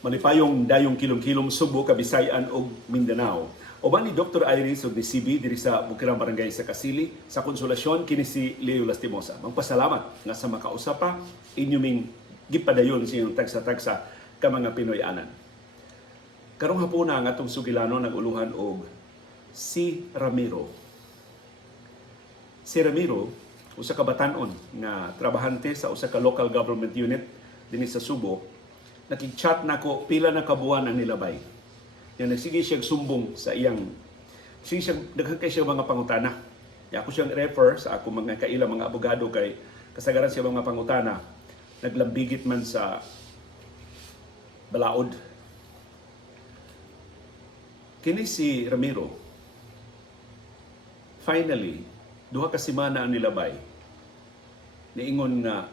malipayong dayong kilom-kilom Subo, Kabisayan ug Mindanao. Uban ni Dr. Iris ug ni CB diri sa Bukirang Barangay sa Kasili sa konsolasyon kini si Leo Lastimosa. Magpasalamat nga sa makausapa inyuming gipadayon sa inyong tagsa-tagsa ka mga Pinoy-anan. Karong hapuna nga atong sugilano naguluhan og si Ramiro. Si Ramiro usa ka batan-on nga trabahante sa usa ka local government unit dinhi sa Subo. Nakig-chat nako pila na kabuan ang nilabay. Yan nagsige siya sumbong sa iyang daghan kay siya mga pangutana. Ya ako siyang refer sa ako mga kaila mga abogado kay kasagaran siya mga pangutana. Naglambigit man sa balaod. Kini si Ramiro. Finally, duha ka semana ang nilabay. Niingon nga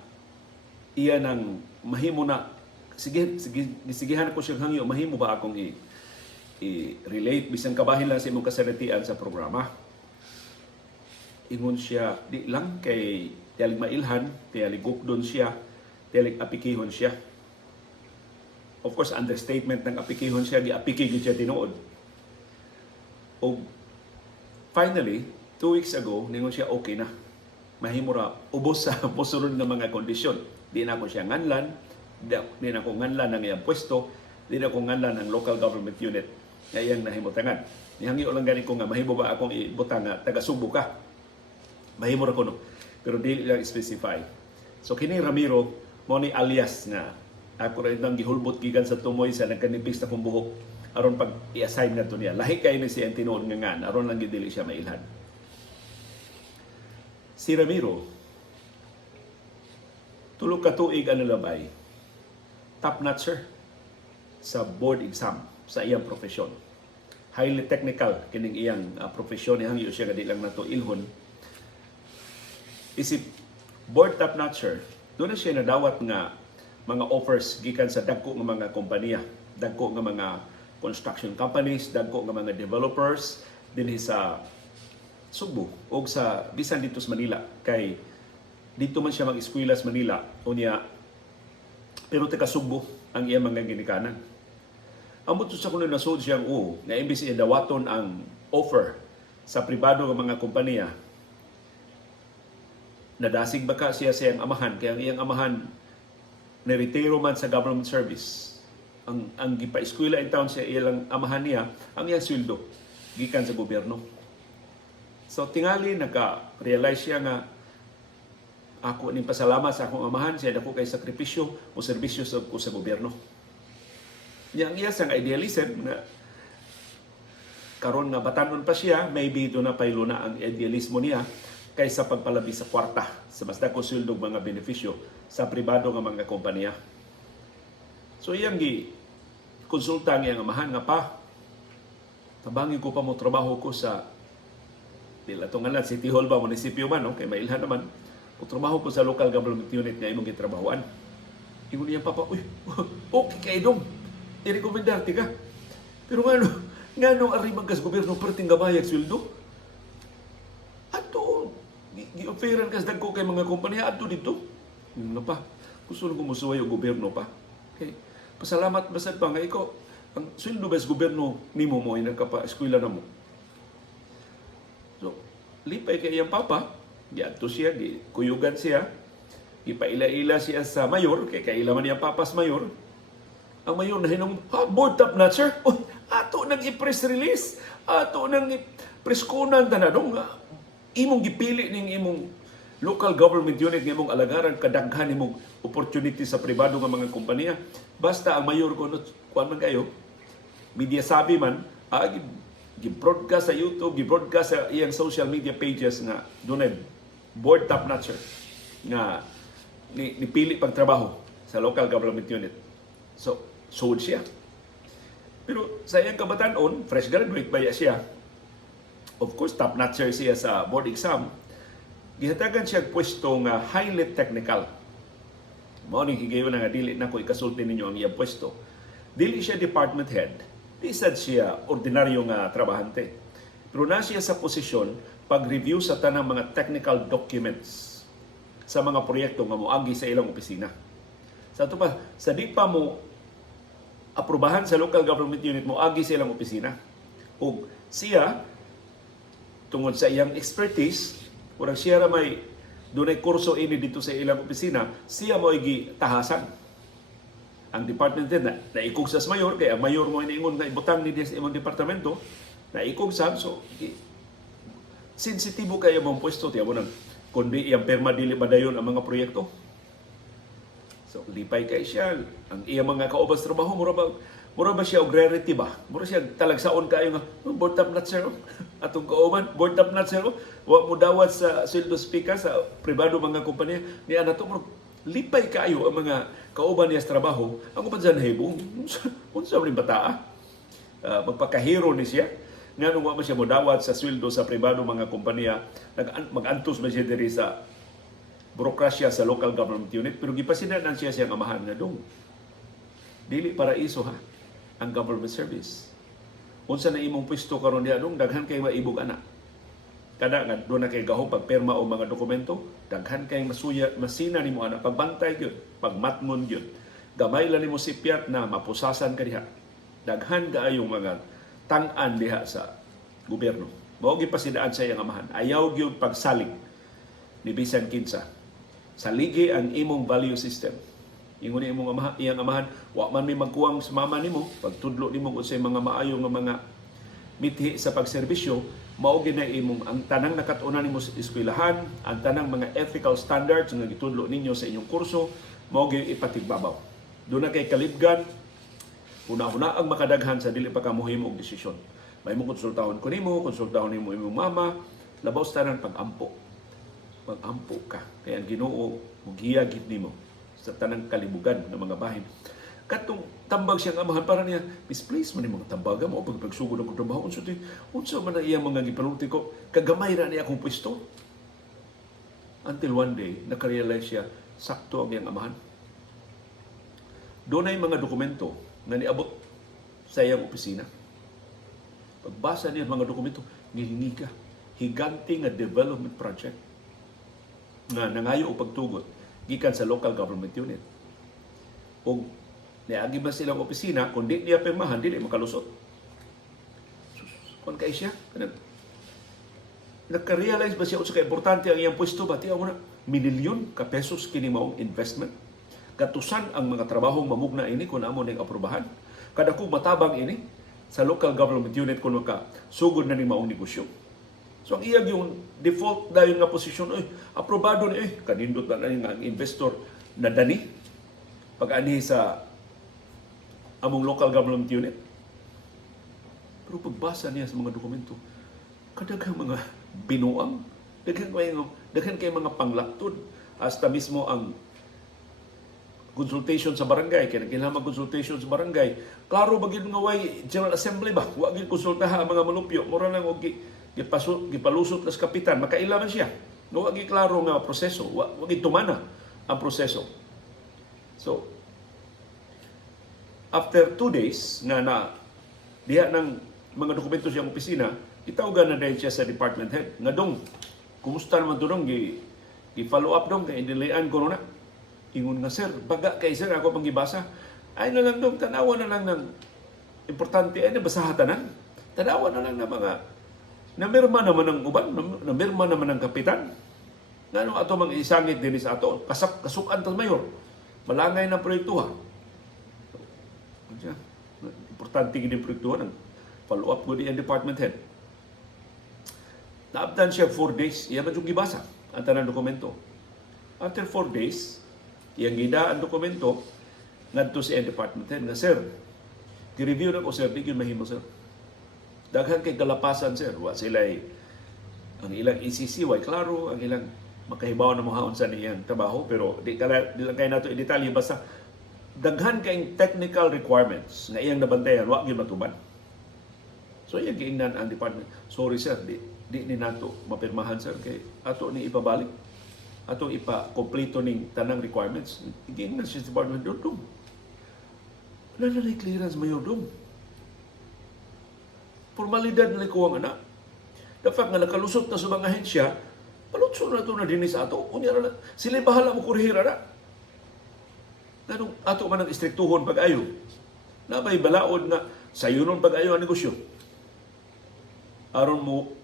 iya nang mahimo na sigihan ko siyang hangyo, mahimo ba akong i-relate bisan kabahin lang sa imong kasalitian sa programa. Ingon siya, di lang kay tiyalig mailhan, tiyalig gukdon siya, tiyalig apikihon siya. Of course, understatement ng apikihon siya, gi-apikig siya tinuod. O finally, 2 weeks ago, ningon siya okay na. Mahimo ra ubos sa mosunod nga mga kondisyon. Di na ako siya nganlan, di na ko nganlan ng iyang pwesto, di na ko nganlan ng local government unit nga iyang nahimutangan. Nihangyo lang gani ko nga mahimo ba akong ibutang nga taga Subo ka? Mahimo ra ko no. Pero di lang specify. So kini Ramiro mo ni alias nga ako rin nang gihulbot gikan sa tumoy sa nagkanipis na kong buhok aron pag i-assign na to niya. Lahi kay ni siya tinuod nga ngan aron lang gidili siya mailhan. Si Ramiro tulog ka tuig ang nalabay. Top notcher sa board exam sa iyang profesyon. Highly technical kining iyang profesyon hangyo siya nga di lang nato ilhon. Isip board top notcher, doon na siya nadawat nga mga offers gikan sa dagko nga mga kompanya, dagko nga mga construction companies, dagko nga mga developers dinhi sa Subo o sa bisan dito sa Manila kay dito man siya mag-eskwela sa Manila unya pero taga Subo ang iyang mga ginikanan. Amot sa kuno nasod siyang nga imbis dawaton ang offer sa pribado nga mga kompanya, nadasig baka siya sa iyang amahan kaya ang iyang amahan na-retiro man sa government service. Ang gipa-eskwela in town siya ilang amahan niya ang iyang sweldo gikan sa gobyerno. So tingali naka-realize siya nga ako ning pasalamat sa akong amahan siya dako kay sakripisyo o serbisyo sa gobyerno. Yang iya sang idealism na karon nga batanon pa siya, maybe do na paylo na ang idealismo niya kaysa pagpalabi sa kwarta sa mas dako sweldo mga benepisyo sa pribado nga mga kompanya. So iyang gi konsulta ang iyang amahan nga pa tabangin ko pa mo trabaho ko sa dila to nga City Hall ba munisipyo man no kay mailhan naman kung trabaho ko sa local government unit nga imong gitrabahoan. Ingon niya papa, uy, okay kay dong. I-recommendarte ka. Pero ngano ari magkas gobyerno perting gabayag sweldo? Ato, gi-offeran kas dagko kay mga kompanya adto dito. Ano pa? Gusto ko musuway og gobyerno pa. Okay. Pasalamat basad pa nga ikaw ang sweldo bes gobyerno nimo mo ina ka pa eskwela na mo. So, lipay kay iyang papa. Diadto siya, kuyugan siya, ipaila-ila siya sa mayor, kay kaila man niya papas mayor. Ang mayor na hinong, board top notcher, ato nang i-press release, ato nang i-press kunan tanadong, imong gipili ning imong local government unit, ng imong alagaran, kadaghan imong opportunity sa pribado ng mga kompanya. Basta ang mayor kuan man kayo, media sabi man, gi-broadcast sa YouTube, gi-broadcast sa iyang social media pages nga dunay board top notcher nga nipili pagtrabaho sa local government unit. So, sold siya. Pero sa iyang kabatanon, fresh graduate ba siya? Of course, top notcher siya sa board exam. Gihatagan siya pwesto nga highly technical. Mao ning higayon nga dili na ko ikasulti ninyo ang iyang pwesto. Dili siya department head. Di sad siya ordinaryo nga trabahante. Pero na siya sa posisyon pag-review sa tanang mga technical documents sa mga proyekto nga moagi sa ilang opisina. Sa ito pa, sa di pa mo aprubahan sa local government unit mo agi silang opisina. Ug siya tungod sa iyang expertise, urang siya ra may dunay kurso ini dito sa ilang opisina, siya mo igi tahasan. Ang department din na ikog sa mayor, kaya ang mayor mo iniingon nga ibutang ni sa imong departamento, na ikog sa, so sensitibo kayo mong pwesto, tiyan mo nang, kundi iyang perma dili madayon ang mga proyekto. So, lipay kay siya. Ang iyang mga kaubas trabaho, mura ba siya og rarity ba? Mura siya talagsaon kayo nga, board up not sir. Atong kauban, board up not sir. Wa mo dawat sa sweldo speaker sa pribado mga kompanya. Niya na to, lipay kayo ang mga kauban niya sa trabaho. Ang upan sa nahibong, unsa man yung bataa. Magpakahiro ni siya. Nga nung wa siya mo dawat sa sweldo sa pribado mga kompanya, mag-antos ba siya diri sa burokrasya sa local government unit, pero gipasinan siya siyang amahan nga dong. Dili paraiso ha, ang government service. Unsa na imong pwesto karon diha dong, daghan kay maibog anak. Kada nga doon na kay gahong pagperma o mga dokumento, daghan kay masina nimo anak, pagbantay gyud, pagmatngon gyud. Gamay lang nimo sipyat na mapusasan ka diha. Daghan kaayong mga tang-an diha sa gobyerno. Mao gipasidaan sa iyang amahan. Ayaw gyud pagsalig ni bisan kinsa. Saligi ang imong value system. Ingon ni imong iyang amahan, wa man may magkuwang sa mama nimo, pagtudlo nimo unsay mga maayo nga mga mithi sa pagserbisyo, mao ginay imong ang tanang nakatuna nimo sa eskwelahan, ang tanang mga ethical standards nga gitudlo ninyo sa inyong kurso, mao gyud ipatigbabaw. Doon na kay kalibgan, una-una ang makadaghan sa dili pa ka mohimo og desisyon. May mo konsultahon ko nimo, konsultahon nimo imong mama, labaw sa tanan pag-ampo. Mag-ampo ka. Kaya ang Ginoo mughiyagid nimo sa tanang kalibugan ng mga bahin. Katong tambag siyang amahan para niya, misplace man ni mga tambaga mo pag pagsugod ako trabaho. Unsa man na iyang mga gipaluti ko, kagamay ra niya akong pwesto. Until one day, nakarealize siya, sakto ang iyang amahan. Doon ay mga dokumento na niabot sa iyang opisina. Pagbasa niya mga dokumento, nihingi ka. Higanti nga development project na nangayo o pagtugot gikan sa local government unit. O niagi ba silang opisina, kung di niya pirmahan, di makalusot. Kung kay siya, nagka-realize ba siya kung sa importante ang iyang pwesto ba? Tiyaw mo na, minilyon ka pesos kini maong investment. Katusan ang mga trabahong mamugna ini kung amo ning aprobahan. Kada kung matabang ini sa local government unit kung sugod na ni maong negosyo. So ang iyag yung default dayon nga posisyon, aprobado ni, kanindot na nga ang investor na dani pag-ani sa among local government unit. Pero pagbasa niya sa mga dokumento, kadaghang mga binuang, daghan kay mga panglaktod, hasta mismo ang consultation sa barangay, kaya nagkinahanglan consultation sa barangay. Klaro ba gid nga way General Assembly ba? Wa gid konsultaha ang mga malupyo, mura lang og gipalusot las kapitan, makailaman siya. No, wagi klaro nga proseso, wagi tumana ang proseso. So, after 2 days na diha ng mga dokumento siyang opisina, itawgan na dahil siya sa department head. Nga dong, kumusta naman ito dong, i-follow up dong, kaya inilayan ko na. Ingon nga, sir, baga kay sir, ako pang gibasa. Ay na lang dong, tanawa na lang ng importante, ay nabasahatanan. Tanawa na lang ng mga namirma naman ng uban, namirma naman ng kapitan. Nga ato mang isangit din sa ato, kasukan tas mayor. Malangay ng proyekto ha. Importante gini proyekto ng follow up ko di ang department head. Naabdan siya 4 days, iya man yung gibasa ang tanang dokumento. After 4 days, iyang gida ang dokumento ngadto sa department head nga, sir, i-review na ko, sir, di yun mahimo, sir. Daghan kay kalapasan, sir. Wa sila ang ilang ECC, way klaro, ang ilang makahibaw na mga sa niyang trabaho, pero di lang kayo nato i-detalye, basta daghan kayong technical requirements na iyang nabantayan, wa gyud matuban. So iyang giingnan ang department, sorry sir, di ni nato mapirmahan sir, kay ato ni ipabalik, ato ipa-kompleto ning tanang requirements. Giingnan siya sa department doon. Wala na clearance mayor doon. Formalidad na ko ang anak. The fact nga nakalusot na sa mga ahensya, palutso na ito na dinis ato. Na, sila bahala mo kurihira na. Ganong ato man ang istriktuhon pag-ayo. Na may balaod nga sayo nun pag-ayo ang negosyo. Aron mo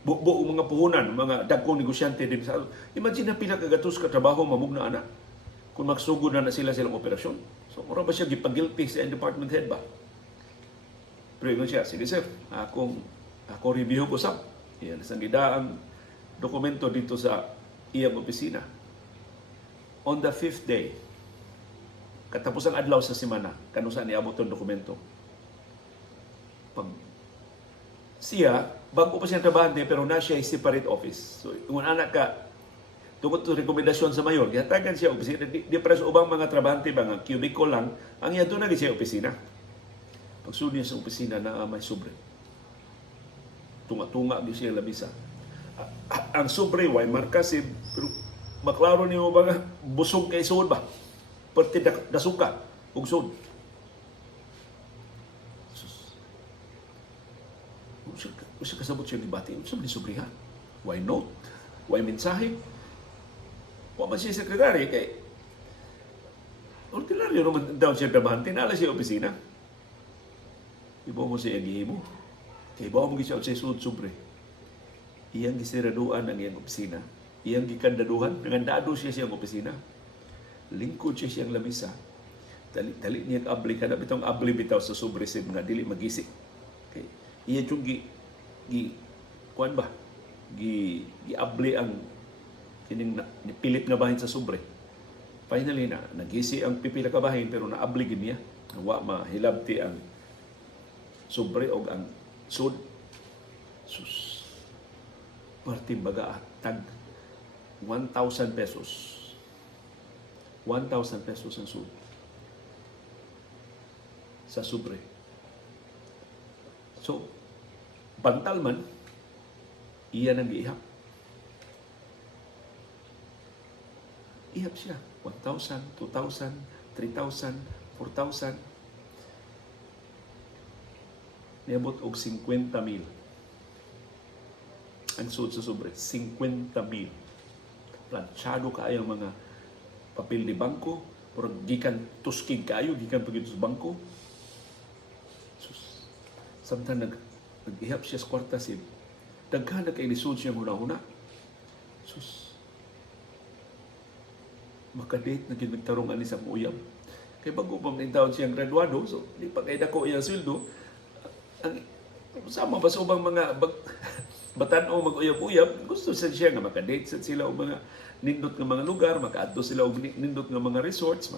buo mga puhunan, mga dagkong negosyante din sa imagine na pila kagatos ka trabaho mamugna ana kung magsugod na sila silang operasyon. So mura ba siya gipagilty sa department head ba? Pero siya, sige sir, ako review ko sa iyan isang gidaang dokumento dito sa iyang opisina. On the 5th day, katapos ang adlaw sa semana, kanusa niabot ang dokumento. Pag siya, bago pa siya trabahante, pero na siya separate office. So, kung anak ka, tungkol to rekomendasyon sa mayor, gihatagan siya opisina. Di para sa ubang mga trabahante ba, nga cubicle lang, ang iya doon na siya opisina. Pagsunod niya sa opisina na may sobre. Tunga-tunga di siya labisa. Ang sobre, way markasib, pero maklaro niyo ba nga, busog kay suod ba? Pati dasuka, ug suod. Usa kasabot siya debate, usa man sobriha. Why not? Why mensahe? Wa man siya sekretary kay ordinaryo naman daw siya trabahante, nala siya opisina. Ibo mo siya gihimo. Kay ibo mo siya sa sud sobre. Iyang gisiraduan ang iyang opisina. Iyang gikandaduhan, nangandado siya siyang opisina. Lingkod siya siyang lamisa. Dali niya abli kada bitong abli bitaw sa sobre sid nga dili magisi. Okay. Iya yung kuan ba? Giabli ang kining pilit nga bahin sa sobre. Finally na nagisi ang pipila ka bahin pero naabli gid niya. Wa mahilabti ang sobre og ang sud. Sus. Parting baga tag 1,000 pesos. 1,000 pesos ang sud sa sobre. So, bantal man, iyan ang giihap. Ihap siya. 1,000, 2,000, 3,000, 4,000. Niabot og 50,000. Ang sud sa sobre, 50,000. Planchado kaayong mga papel di bangko, pero gikan tuskig kayo, gikan pagito sa bangko. Samtang nag-ihap siya sa kwarta si daghan na kay lisod siya huna-huna. Sus. Makadate na ginagtarong ani sa uyab. Kay bago pa man taon siyang graduado, so di pa kay dako iyang sweldo. Ang sama ba sa ubang mga batan-o mag-uyab-uyab, gusto siya nga makadate sa sila o mga nindot nga mga lugar, makaadto sila og nindot nga mga resorts,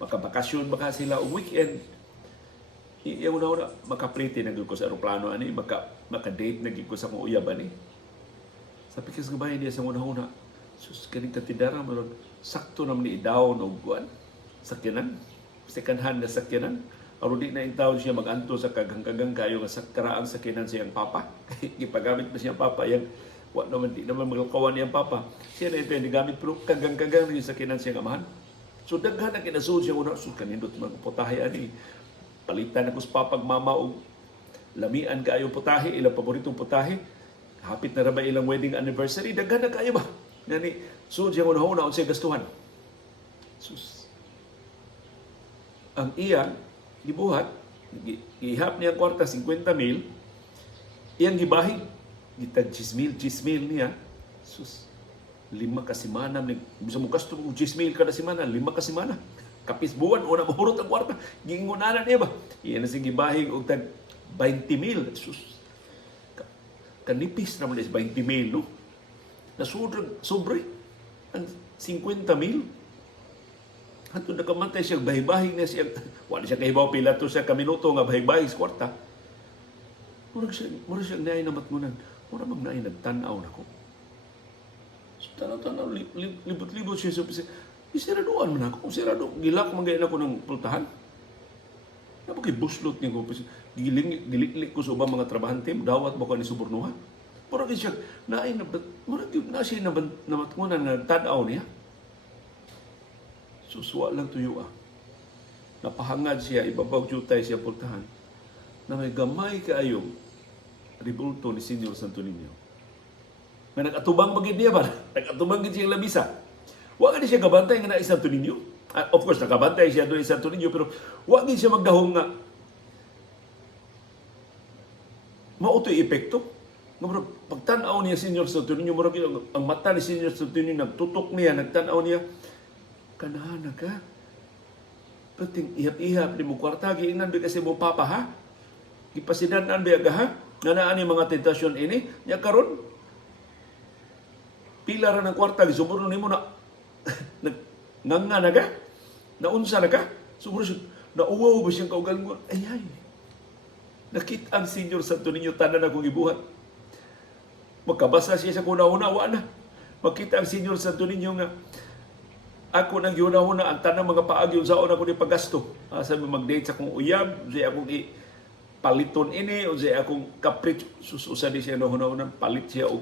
makabakasyon baka sila og weekend. Iyaw na makapriti na ko sa aeroplano ani, maka-date na ko sa mga uyab ani. Sa pikas nga bahay niya sa una-una, sus, kaning katidara, sakto naman ni idaw o guwan, sakyanan, second hand na sakyanan. Aron di na intawon siya mag-anto sa kagang-kagang kayo nga sa karaang sakyanan siyang papa. Ipagamit na siyang papa, yan, di naman magkawan niyang papa. Siya na ito yung gamit, pero kagang-kagang yung sakyanan siyang amahan. So daghan na kinasuod siya una, sus, kanindot magputahe ani. Palitan ako sa papag mama o lamian kayo putahe, ilang paboritong putahe. Hapit na ba ilang wedding anniversary? Daghan na kayo ba? Ngani, so siya una-una siya gastuhan. Sus. Ang iya, gibuhat, gihap niya ang kwarta, 50,000, iyang gibahig, gitag 10,000 niya. Sus. 5 ka semana, bisa mo gasto 10,000 kada semana, 5 ka semana. Kapis buwan, una mahurot ang kwarta. Gingunanan niya ba? Iyan na sige bahig o tag 20,000. Sus. Kanipis naman is 20,000, no? Sobre. Ang 50,000. Hanto nakamantay siya, bahig-bahig na siya. Wala siya kahibaw pila to siya kaminuto nga bahig-bahig sa kwarta. Mura siya naay na matngunan. Mura magnaay nagtanaw na ko. So, tanaw-tanaw, libot-libot siya sa opisina. Isiraduan man ako. Isirado, gilak magayin ako ng pultahan. Napagkibuslot niya ko. Gilik ko sa ubang mga trabahante, dawat mo ka ni Subornuha. Mura siya, na siya namatngunan na tanaw niya. Suswa lang tuyo ah. Napahangad siya, ibabaw jutay siya pultahan, na may gamay kaayong ribulto ni Senyor Santo Niño. Nga nag-atubang magid niya ba? Nag-atubang gid siya labisa. Wa ka siya gabantay nga na Santo Niño. Of course, nakabantay siya doon sa Santo Niño, pero wag siya magdahong nga mautoy epekto. Pagtanaw niya Senior Santo Niño, ang mata ni Senior Santo Niño, nagtutok niya, nagtanaw niya, kanahan na ka. Pating ihap-ihap ni mo kwarta, giingnan ba kasi mo papa ha? Gipasidanan ba aga ha? Nanaan yung mga tentasyon ini, niya karon pila ra ng kwarta, gisuburo ni mo na nganga na ka? Naunsa na ka? Suburo siya, nauwaw ba siyang kaugaling mo? Ay. Nakita ang Senior Santo Niño, tanan akong ibuhat. Magkabasa siya sa kuna-una, na. Makita ang Senior Santo Niño nga, ako nang yuna-una, ang tanang mga paagyon sa una ko ni paggasto. Sabi mag-date sa akong uyab, siya akong paliton ini, o siya akong kaprit, sususa di siya na una palit siya o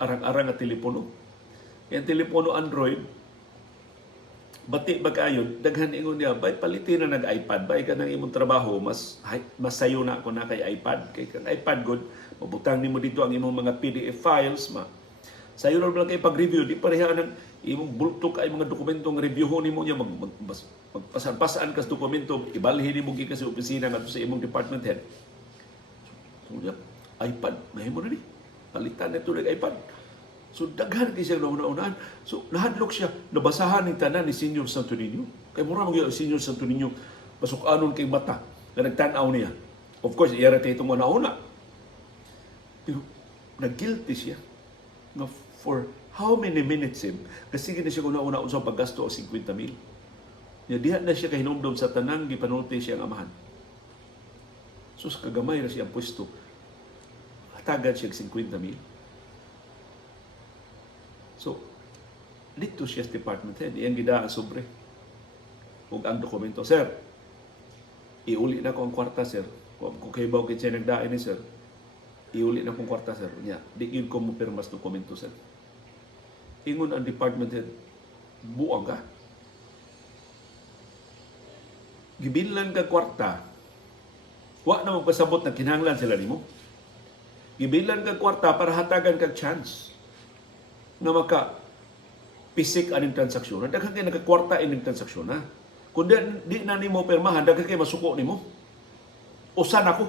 arang-arang na telepono. Yung telepono Android, bati ba kayo, daghan ingon niya, bay palitin na nag-iPad, bay ka ng imong trabaho, mas sayo na ako na kay iPad. Kay kang iPad good, mabutang nimo dito ang imong mga PDF files, sayo na lang kay pag-review, di pareha ng imong bultok ay mga dokumentong reviewon nimo niya, magpasan-pasaan kas dokumento, ibalhin nimo gikan sa opisina ngadto sa imong department head. So, iPad, mahimo na ni. Palitan na ito ng iPad. So, daghan kayo siya nauna-unaan. So, nahadlok siya. Nabasahan ng tanan ni Senior Santo Niño. Kaya mura mga Senior Santo Niño, pasukanon kay mata na nagtanaw niya. Of course, iyarate itong mga nauna. Pero, nag-guilty siya. Na for how many minutes him, kasi na siya una-una sa paggasto o 50,000. Diha na siya kahinumdom sa tanang, gipanulti siya ang amahan. So, sa kagamay na siya ang pwesto. Hatagan siya 50,000. So, dito siya sa department head. Iyang gidaan sobre. Huwag ang dokumento. Sir, iuli na ko ang kwarta, sir. Kung kayo ba siya nagdaan ni sir, iuli na kong kwarta, sir. Di yun ko mo pirmas dokumento, sir. Ingon ang department head, buang ka. Gibilan ka kwarta, wa na magpasabot na kinahanglan sila nimo. Gibilan ka kwarta para hatagan kag chance na maka-pisik aning transaksyon. Daghan kayo nagkakwarta ining transaksyon na. Kung di na nimo permahan, daghan kayo masuko nimo. Usan ako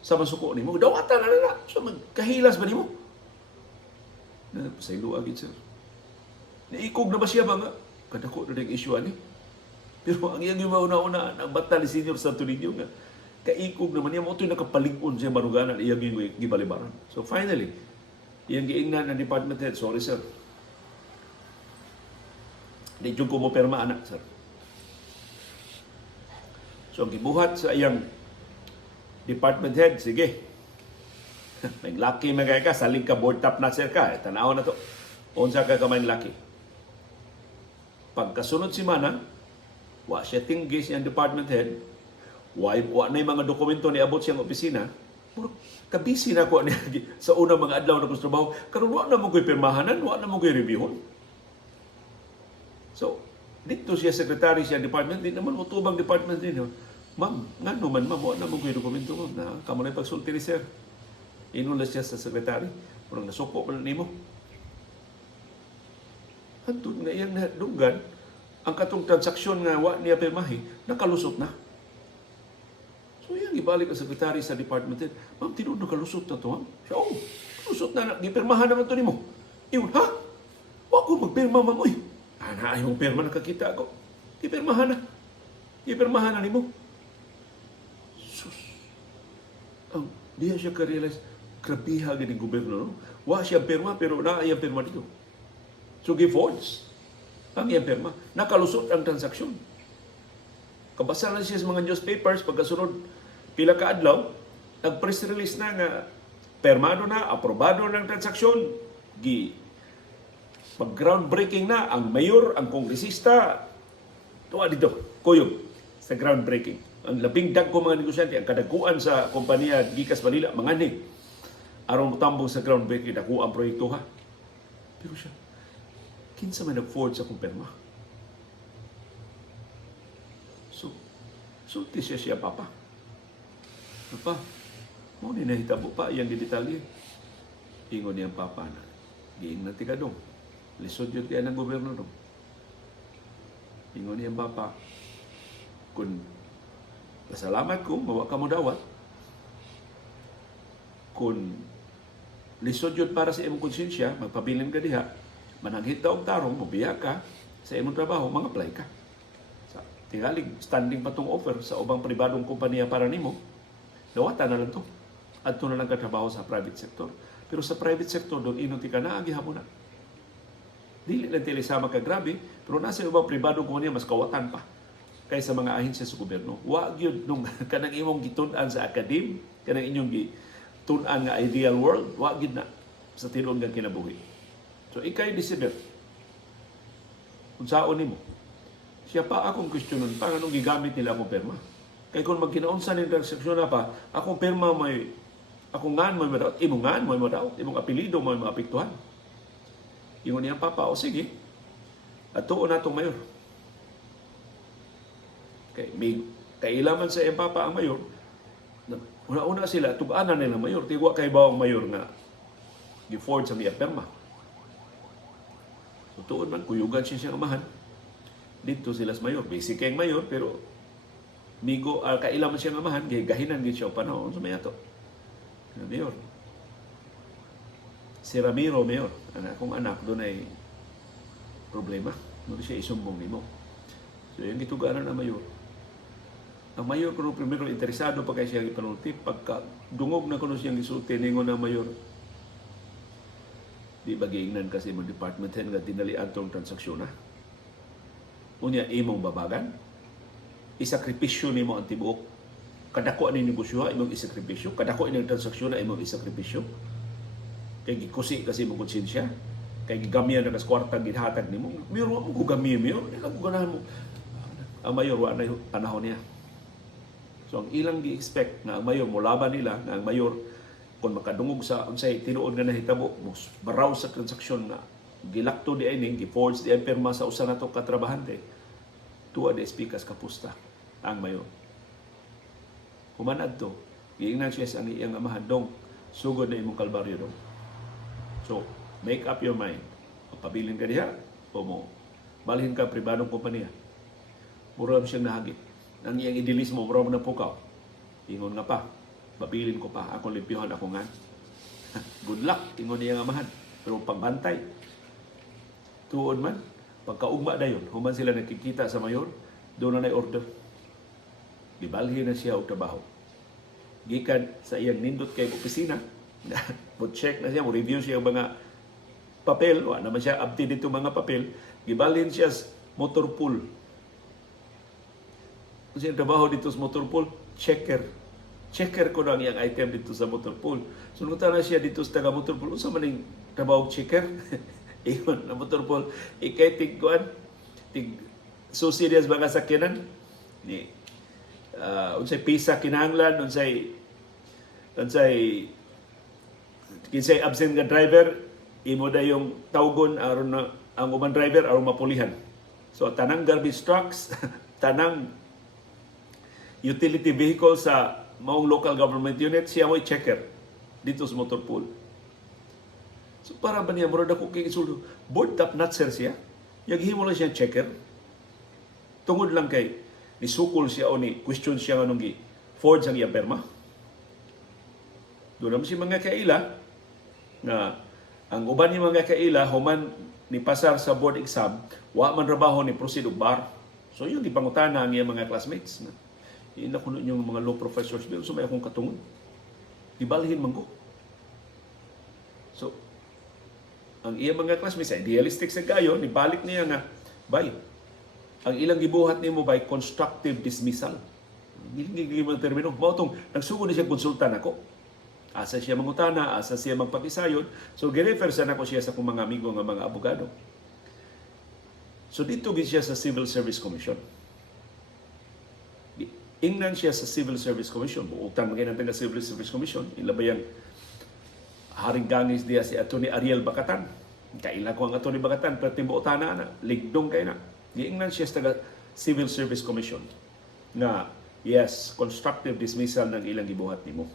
sa masuko nimo. Dawatan na. So, magkahilas ba nimo? Pasaylo agad, sir. Naikog na ba siya ba nga? Kadako na nag-issue ani. Pero ang iyang yung mauna-una, ang bata ni Senior Santo Niño nga, kaikog naman niya, mo ito'y nakapalig-on siya maruganan, iyang yung gibalibaran. So finally, iyang giingnan ng department head, sorry sir, di dyan ko mo perma anak, sir. So ang gibuhat sa iyang department head, sige, may lucky magay ka, saling ka board top na sir ka, tanaw na to, unsa ka kamay lucky. Pagkasunod si Manang, wa siya tinggi siyang department head, wa na yung mga dokumento ni abot siyang opisina, kabisi na ko sa unang mga adlaw na trabaho, karon wa na mo ko'y pirmahanan, wa na mo ko'y reviewon. So, dito siya secretary siya department, di naman utubang department din. Ma'am, nga naman ma'am, wa na mo ko'y dokumento, ma'am, na kamo na pagsulti ni sir. Inulas siya sa secretary, parang nasuko pa na nimo. Hantun nga iyang dunggan, ang katong transaksyon nga wa niya pirmahi, nakalusot na. So yan, ibalik ang sekretary sa department head, ma'am, tinuod nakalusot na to, ma'am? Siya, lusot na, gipirmahan naman to nimo. Iyon, ha? Wa ko magpirma, ma'am, uy. Ay mong pirma nakakita ako. Gipirmahan na. Gipirmahan na nimo. Sus. Diya siya ka-realize, krabiha ganing gobyerno, no? Wa siya pirma, pero na iyang pirma dito. So, gi-forge ang iyang pirma. Nakalusot ang transaksyon. Kabasa na siya sa mga newspapers, pagkasunod pila ka adlaw, nag-press release na nga permado na, aprobado ng transaksyon, mag-groundbreaking na ang mayor, ang kongresista, tuwa dito, kuyog sa groundbreaking. Ang labing dagko mga negosyante, ang kadaguan sa kompanya Gikas Manila, manganig, aron mutambong sa groundbreaking, dako ang proyekto ha. Pero siya, kinsa may nag-forge sa kumpirma. So, sulti siya, Papa. Papa, mo ni nahitabo pa, iyang didetalye. Ingon niyang Papa na, giing na tikadong. Lisod yun kaya ng gobyerno dong. Ingon niyang papa, kung pasalamat ko, mawa ka mo dawat, kung lisod yun para sa imong konsensya, magpabilin ka diha, mananghit og tarong, mubiya ka sa imong trabaho, mag-apply ka. Tingalig, standing pa tong offer sa ubang pribadong kompanya para nimo, dawatan na lang to. Adto na lang ka trabaho sa private sector. Pero sa private sector, doon inuti ka na, gihapon na. Dili lang tilisama ka grabe, pero nasa ubang pribadong kompanya, mas kawatan pa kaysa mga ahensya sa gobyerno. Wa gyud nung kanang imong gitun-an sa academe, kanang inyong gitun-an nga ideal world, wa gyud na sa tinuod nga kinabuhi. So ikay decider kung saon nimo. Siya pa akong questionan pa anong gigamit nila akong perma. Kay kung magkinaunsa ning transaksyon na pa, akong perma may akong ngan may madaot, imong ngan may madaot, imong apelyido may maapektuhan. Ingon niya papa, o sige, atuon natong mayor. May kailaman sa iyang papa ang mayor, una-una sila, tug-anan nila mayor, tigwa kay bawang mayor nga gi-forge sa iyang perma. So tuon man, kuyugan siya siyang amahan, dito sila sa mayor. Basic kayong mayor, pero migo, kailaman siyang amahan, gahinan gid siya panahon sa mayato. Mayor. Si Ramiro, mayor, akong anak, doon ay problema. Doon siya isumbong nimo. So yung gituganan na mayor, ang mayor kuno primero interesado pa kay siya ipanulti, pagka dungog na kuno siyang gisulti ningon na mayor, di ba giingnan kasi mo department head nga dinalian tong transaksyon na. Unya imong babagan, isakripisyo nimo ang tibuok. Kadako ani negosyo imong isakripisyo, kadako ini transaksyon na imong isakripisyo. Kay gikusi kasi mo konsensya, kay gigamian na kas kwarta gidhatag nimo. Mayor mo ko gamiya mayor, ila ko ganahan mo. Ang mayor wa na panahon niya. So ang ilang gi-expect na ang mayor mo laban nila, na ang mayor kung makadungog sa unsay tinuod nga nahitabo, baraw sa transaksyon na gilakto di ay ning gi-forge di ay perma sa usa nato ka trabahante, tuwa di speakas kapusta ang mayor. Humanad to, giingnan siya sa ang iyang amahan, dong sugod na imong kalbaryo dong. So make up your mind, pabilin ka diha o mo balhin ka pribadong kompanya. Mura siyang nahagit. Ang iyang idilis mo, mura mo na pukaw. Ingon nga pa, babilin ko pa, ako limpyuhan ako nga. Good luck, ingon niya nga amahan. Pero pagbantay, tuon man, pagkaugma na yun, human sila nakikita sa mayor, doon na order. Gibalhin na siya o trabaho. Gikan sa iyang nindot kay opisina, mo-check na siya, mo-review siya mga papel, wala naman siya update dito mga papel, gibalhin siya motor pool. Kung siya trabaho dito sa motor pool, checker. Checker ko na ang iyang item dito sa motor pool. So, nung na siya dito sa taga motor pool, unsa man yung trabaho checker? Iyon, na motor pool. Ikay tigkuan, susi diya sa mga sakyanan. Unsay pisa kinahanglan, unsay kinsay absent nga driver, imo da yung tawgon aron na ang ubang driver aron mapulihan. So, tanang garbage trucks, tanang utility vehicle sa maong local government unit, siya mo'y checker dito sa motor pool. So para ba niya, murad ako kay isuldo, board top nut sir siya, yaghimo lang siya checker. Tungod lang kay, nisukol siya o ni question siya nga nung forge ang iyang perma. Doon naman si mga kaila, na ang uban ni mga kaila, human ni pasar sa board exam, wa man trabaho ni proceed og bar. So yung ipangutana ang iyang mga classmates na, ina kuno yung mga law professors bill so may akong katungod. Ibalhin man ko. So, ang iyang mga classmates, idealistic sa gayo, nibalik niya nga, bay, ang ilang gibuhat nimo by constructive dismissal. Hindi mo termino. Mautong, nagsugod na siya konsultan ako. Asa siya mangutana, asa siya magpapisayod. So, girefer sa nako siya sa kong mga amigo nga mga abogado. So, dito gid siya sa Civil Service Commission. Ingnan siya sa Civil Service Commission. Buutan maging natin na Civil Service Commission. Ilabayang haring gangis diya si Atty. Ariel Bacatan. Kaila ko ang Atty. Bacatan, pero timbuutan na, ligdong kayo na. Giingnan siya sa Civil Service Commission na, yes, constructive dismissal ng ilang gibuhat nimo.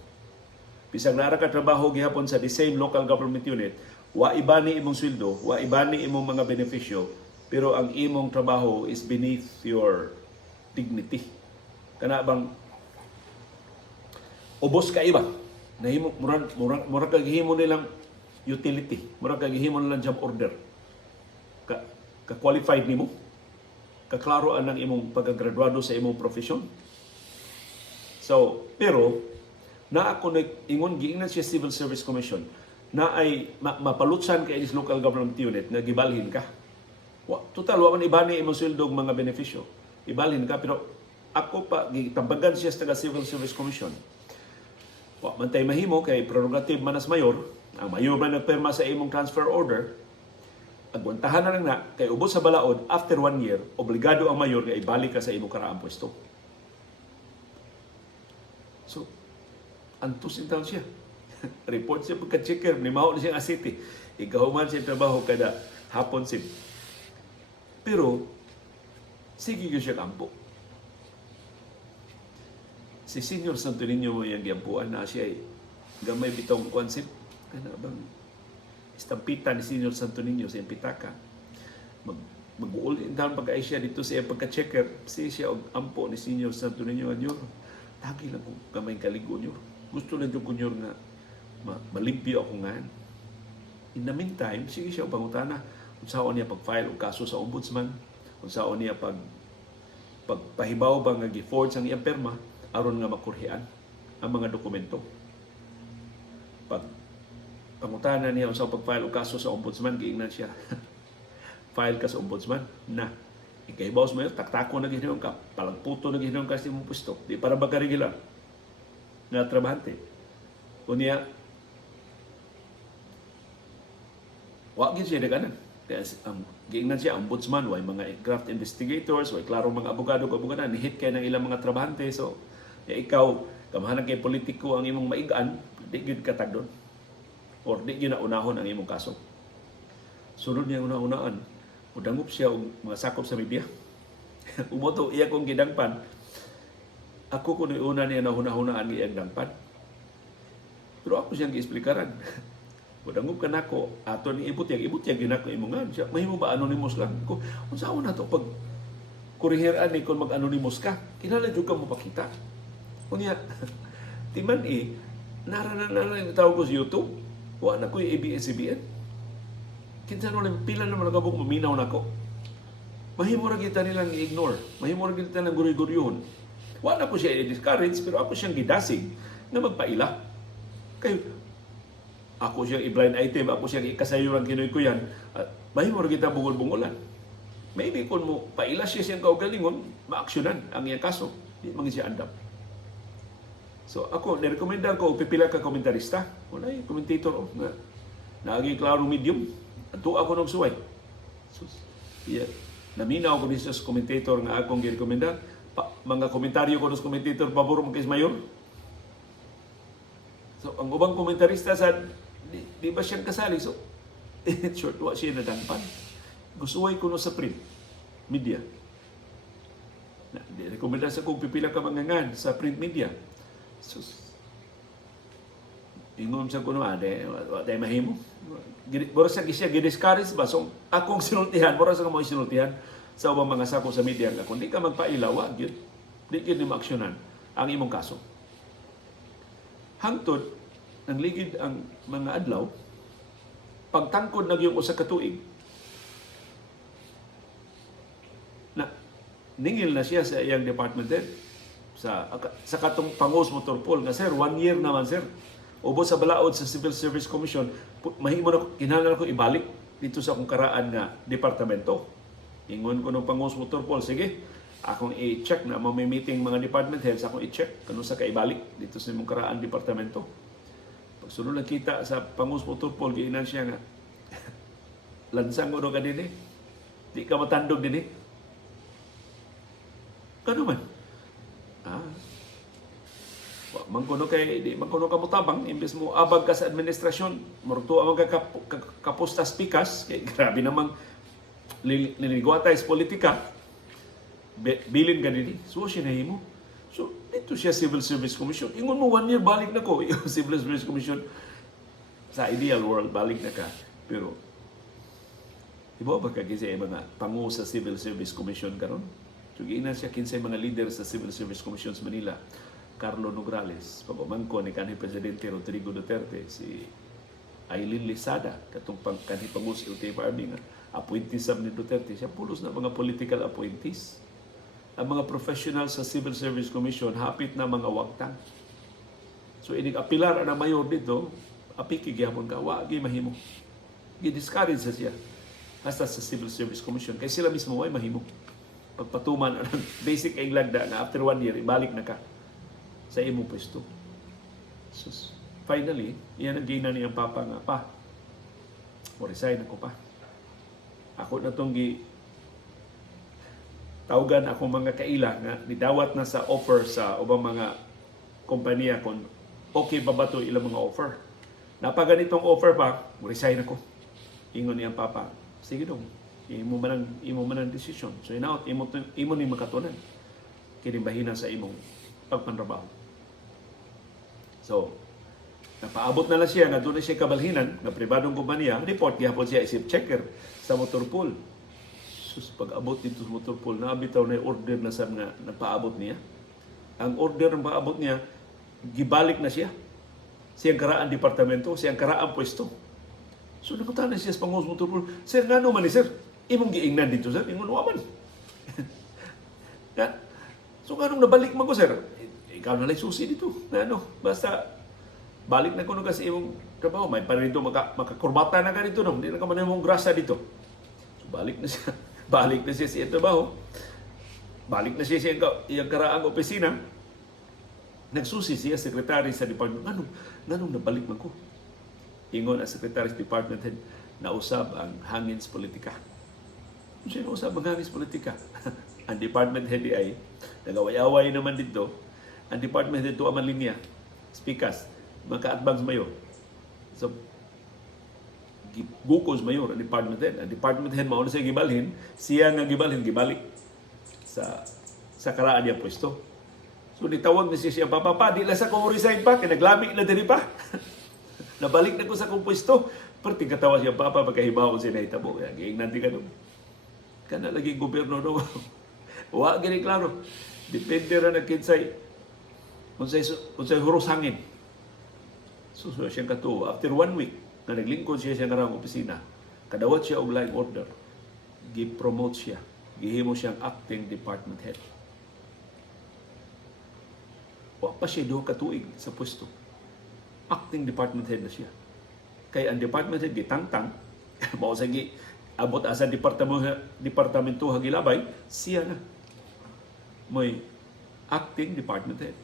Bisag nara ka trabaho gihapon sa the same local government unit, wa iba ni imong sweldo, wa iba ni imong mga benepisyo, pero ang imong trabaho is beneath your dignity. Kana bang ubos ka iba, nahimo murag kaghimo nilang utility, murag kaghimo nilang job order. Ka-qualified nimo, kaklaro ang imong pagkagraduado sa imong profesyon. So, pero na ako ingon giingnan siya Civil Service Commission na ay mapalutsan kay is local government unit nga gibalhin ka. Total wa man ibani imong sweldo mga benepisyo. Ibalhin ka, pero ako pa gitambagan siya sa Civil Service Commission. Wa man tay mahimo kay prerogative manas mayor, ang mayor man nagpirma sa imong transfer order. Agwantahan na lang na kay ubos sa balaod after 1 year, obligado ang mayor nga ibalik ka sa imong karaang pwesto. So, antusin taon siya. Report siya pagka-checker, nimaho na siyang asiti. Ikahuman siya trabaho kada hapon sim. Pero, sige ko siya kampo. Si Senior Santo Niño mo yung giampuan na siya ay gamay bitong konsep. Ano bang istampitan ni Senior Santo Niño sa pitaka. Mag-uul in down pag-ay siya dito sa pagka-checker. Siya og ampo ni Senior Santo Niño anyor. Lagi lang kung kamay kaligo nyo. Gusto lang yung kunyor nga malimpyo ako nga. In the meantime, sige siya pangutana kung saan niya pag-file o kaso sa ombudsman, kung saan niya pagpahibaw ba nga gi-forge ang iyang perma aron nga makurhian ang mga dokumento. Pag pangutana niya kung saan pag-file o kaso sa ombudsman, giingnan siya. File ka sa ombudsman na ikahibaw sa mayor, taktako na gihinayon ka, palagputo na gihinayon ka sa imong pwesto. Di para ba karigila na trabahante. Kunya, wag siya naganan. Kaya giingnan siya, ombudsman, way mga graft investigators, way klaro mga abogado, nihit kayo ng ilang mga trabahante. So, ikaw, kamahanan kay politiko ang imong maigaan, di yun katag doon. Or di yun na unahon ang imong kaso. Sunod niya una-unaan, udangup siya og mga sakop sa media. Umoto iya kong gidangpan. Ako kuno una niya na hunahunaan iyang dangpan. Pero ako siyang giesplikaran. Udangup ka nako, ato ni ibut yang ginako imongan siya. Mahimo ba anonymous lang ko? Unsa na to pag kuriheran ni kon mag-anonymous ka? Kinala jud ka mo pakita. Kunya timan naranan yung tawag ko sa YouTube. Wa na ko ABS-CBN. Kinsa no lang pila naman nagabog maminaw nako. Mahimo ra kita nilang i-ignore. Mahimo ra kita nang guri-guryon. Wa na ko siya i-discourage pero ako siyang gidasig na magpaila. Kay ako siyang i-blind item, ako siyang ikasayuran kinoy ko yan. Mahimo ra kita bungol-bungolan. Maybe kung mo paila siya siyang kaugalingon, maaksyonan ang iyang kaso. Di man siya andam. So ako, nirekomendan ko pipila ka komentarista. Wala yung commentator na naging klaro medium. Ato ako nung suway. So, yeah. Naminaw ko sa commentator nga akong girekomenda. Mga komentaryo ko sa commentator, pabor mo kay mayor. So, ang ubang komentarista sa di ba siyang kasali? So, short, wa siya nadangpan. Gustuway ko no sa print media. Rekomenda sa kong pipila ka mangangan sa print media. So, ingon sa kuno ade, wa tay mahimo. Bora sa siya gidiscourage ba? So, akong sinultihan, bora sa mo sinultihan sa ubang mga sako sa media nga kung di ka magpailawa, di gyud ni maaksyonan ang imong kaso. Hangtod nang ligid ang mga adlaw, pagtangkod na yung usa ka tuig, na ningil na siya sa iyang department head sa katong Pangos Motor Pool nga sir, 1 year naman sir. Ubos sa balaod sa Civil Service Commission, mahimo na kinahanglan ko ibalik dito sa akong karaan nga departamento. Ingon ko ng Pangos Motor Pool, sige, akong i-check na may meeting mga department heads, akong i-check kung sa kaibalik dito sa imong karaan departamento. Pagsunod lang kita sa Pangos Motor Pool, giinan siya nga, lansang ko ka din di ka matandog din Kano man? Mangkuno kay di mangkuno ka mutabang imbes mo abag ka sa administrasyon murto ang kapustas pikas kay grabe namang liligwatay sa politika bilin ka din so siya nahimo so dito siya Civil Service Commission ingon mo 1 year balik na ko Civil Service Commission sa ideal world balik na ka pero Iba ba kinsay mga pangu sa Civil Service Commission karon? So giingnan siya kinsay mga leader sa Civil Service Commission sa Manila. Carlo Nograles, pagpamangko ni kanhi Presidente Rodrigo Duterte, si Aileen Lisada, katong kanhi pangu sa LTFRB nga appointees ni Duterte, siya pulos na mga political appointees. Ang mga professional sa Civil Service Commission hapit na mga wagtang. So inig apilar ang mayor dito, apiki gyapon ka, wa gi mahimo. Gi-discourage siya hasta sa Civil Service Commission kay sila mismo ay mahimo. Pagpatuman ang basic ang lagda na after 1 year ibalik na ka sa imong pwesto. So finally, iyan ang gina niyang papa nga pa. O resign ako pa. Ako na tong tawgan ako mga kaila nga nidawat na sa offer sa ubang mga kompanya kung okay ba ba ito ilang mga offer. Napaganitong offer pa, resign ako. Ingon niyang papa, sige dong, imo man ang decision. So inaot, imo ni makatunan. Kinibahina sa imong pagpanrabaho. So, napaabot na lang siya na doon na siya kabalhinan ng pribadong kumpanya. Report gihapon siya isip checker sa motor pool. Sus, pag-abot dito sa motor pool, naabitaw na order na sa mga napaabot niya. Ang order ng paabot niya, gibalik na siya. Siyang karaan departamento, siyang karaan pwesto. So nakutanan siya sa pangos motor pool. Sir, nga naman ni sir, imong giingnan dito sir, imong naman. So nga nung nabalik man ko sir, ikaw na lang susi dito. Basta balik na ko nung kasi imong trabaho. May pa rin dito, makakurbata na ka dito. Hindi na ka man imong grasa dito. So balik na siya. Balik na siya sa trabaho. Balik na siya sa iyang karaang opisina. Nagsusi siya, secretary sa department. Nganong nabalik man ko? Ingon ang secretary sa department head, nausab ang hangin sa politika. Siya nausab ang hangin sa politika. Ang department head ay nagaway-away naman dito. Ang department head ito ang linya. Speakers, maka-advance mayor. So, gukos mayor ang department head. Ang department head mauna siya gibalhin, siya nga gibalik sa karaan niya pwesto. So, nitawag na siya papa, di lang sa kong resign pa, kaya naglamig na diri pa. Nabalik na ko sa kong pwesto. Perting katawa siya papa, pagkahibaw siya na hitabo. Kaya giingnan di ka nung. Kana lagi gobyerno no. Wa gini klaro. Depende ra na kinsay unsay huros hangin. So siyang katuo after 1 week na naglingkod siya sa karang opisina, kadawat siya og line order. Gi-promote siya. Gihimo siyang acting department head. Wa pa siya 2 ka tuig sa pwesto. Acting department head na siya. Kaya ang department head gitangtang mao sa abot asa departamento hagilabay, siya na may acting department head.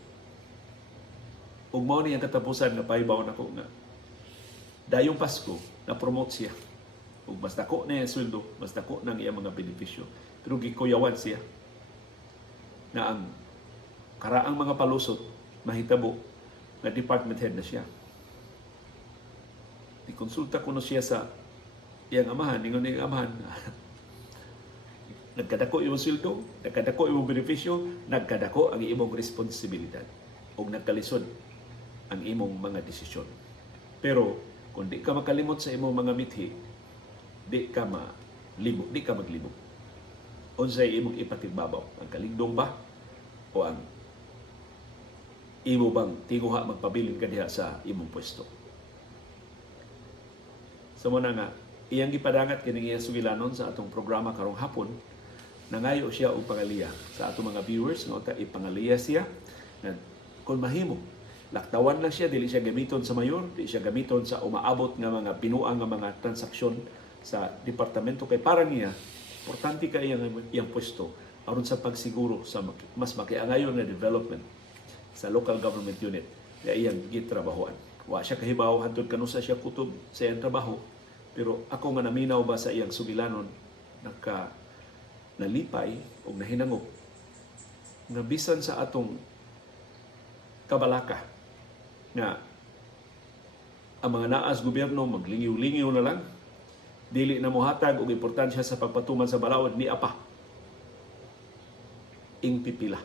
Ug mao ni ang katapusan nga pahibaw nako nga dayong Pasko na promote siya. Ug mas dako na yung sweldo, mas dako nang iyang mga benepisyo. Pero gikuyawan siya na ang karaang mga palusot mahitabo na department head na siya. Ikonsulta ko na siya sa iyang amahan, ingon niyang amahan, nagkadako imong sweldo, nagkadako imong benepisyo, nagkadako ang imong responsibilidad o nagkalisod ang imong mga desisyon. Pero kung di ka makalimot sa imong mga mithi, di ka maglibog. Unsay imong ipatigbabaw? Ang kalingdong ba? O ang imo bang tinguha magpabilin ka diha sa imong pwesto? So muna nga, iyang gipadangat kining iyang sugilanon sa atong programa karong hapon. Nangayo siya og pangaliya sa atong mga viewers nga ipangaliya siya na kung mahimo laktawan lang siya, dili siya gamiton sa mayor, dili siya gamiton sa umaabot nga mga pinuang nga mga transaksyon sa departamento kay para niya importante ka iyang pwesto aron sa pagsiguro sa mas makiangayon na development sa local government unit nga iyang gitrabahoan. Wa siya kahibaw hantod kanusa siya kutob sa iyang trabaho, pero ako nga naminaw ba sa iyang sugilanon nalipay o nahinangok nga bisan sa atong kabalaka nga ang mga naas gobyerno maglingiw-lingiw na lang, dili na mohatag og importansya sa pagpatuman sa balawod ni apa ing pipila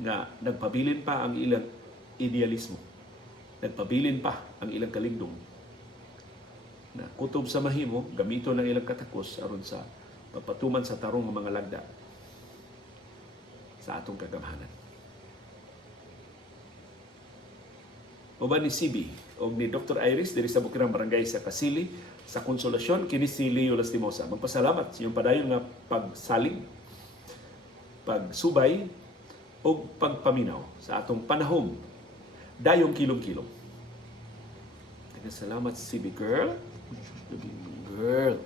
nga nagpabilin pa ang ilang idealismo, nagpabilin pa ang ilang kalingdong na kutob sa mahimo, gamito ng ilang katakos aron sa papatuman sa tarong nga mga lagda sa atong kagamhanan. Uban ni CB o ni Dr. Iris diri sa Bukirang Barangay sa Kasili sa Konsolasyon kini si Leo Lastimosa. Magpasalamat sa iyong padayon nga pagsalig, pagsubay o pagpaminaw sa atong panahon dayong kilom-kilom. Salamat CB girl. Girl.